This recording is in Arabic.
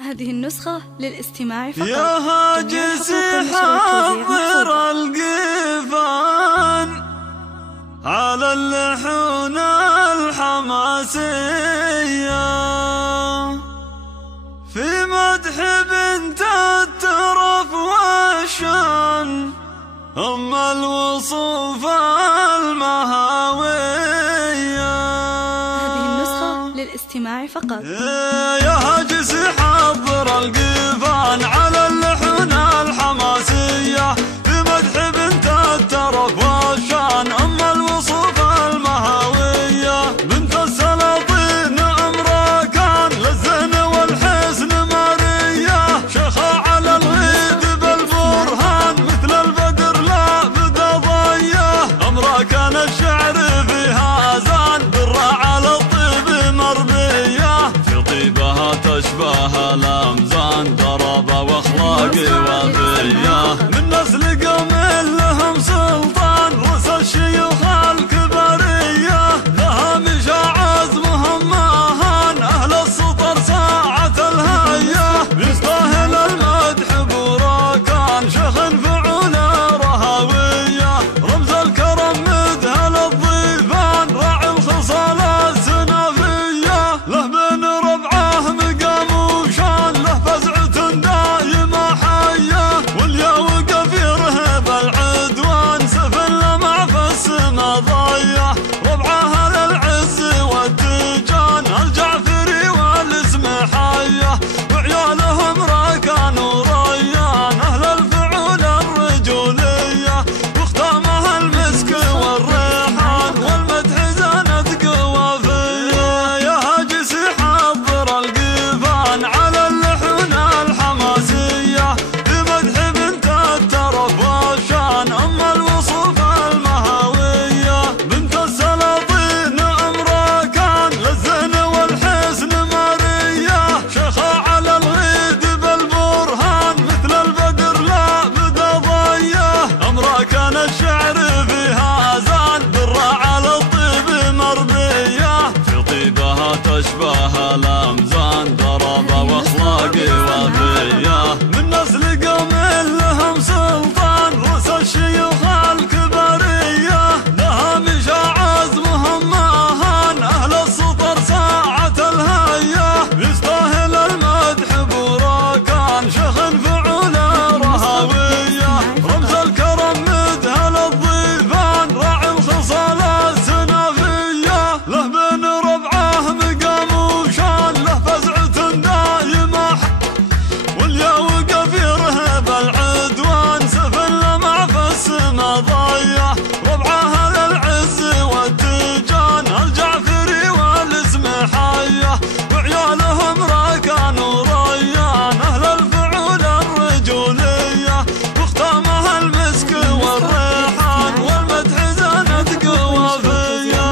هذه النسخة للاستماع فقط. يا هاجس حضر القيفان على اللحون الحماسية في مدح بنت الترف والشان أم الوصوف المهاوية. هذه النسخة للاستماع فقط. يا هاجس حضر القيفان على اللحون الحماسية في مدح بنت الترف والشان أم الوصوف المهاوية. بنت السلاطين أمرها كان للزين والحسن مارية شيخة على الغيد بالبرهان مثل البدر لا بدا ضيه. أمرها كان الشعر فيها زان برا على الطيب مربية في طيبها تشبه الأمزان ضربة واخلاق وفية. من نسل قوم لهم سلطان رؤوس الشيوخ الكبرية لها مشى عزمهم مهان أهل السطر ساعة الهية. يستاهل المدح براكان شيخ فعول رهوية رمز الكرم مذهل الضيفان راعي الخصال السنافية. له بين ربعه مقام وشان له فزعة دايمة حية واليا وقف يرهب العدوان سفل مع فس مضية. ربعه للعز والتيجان الجعفري والاسم حية وعيالهم راكان وريان أهل الفعول الرجولية واختامها المسك والريحان والمدح زانت قوافية. يا هاجس حضر القيفان على اللحون الحماسية في مدح بنت الترف والشان أم الوصوف المهاوية. بنت السلاطين أمرها كان للزين والحسن مارية شيخة على الغيد بالبرهان مثل البدر لا بدا ضيه. أمرها كان الشعر فيها زان برا على الطيب مربية في طيبها تشبه الأمزان ضربة واخلاق وفية. من نسل قوم لهم سلطان رؤوس الشيوخ الكبرية لها مشى عزمهم مهان أهل السطر ساعة الهية. يستاهل المدح براكان شيخ فعول رهوية رمز الكرم مذهل الضيفان راعي الخصال السنافية. له بين ربعه مقام وشان له فزعة دايمة واليا وقف يرهب العدوان سفل مع فس مضية. ربعه للعز والتيجان الجعفري والاسم حية وعيالهم راكان وريان أهل الفعول الرجولية واختامها المسك والريحان والمدح زانت قوافية.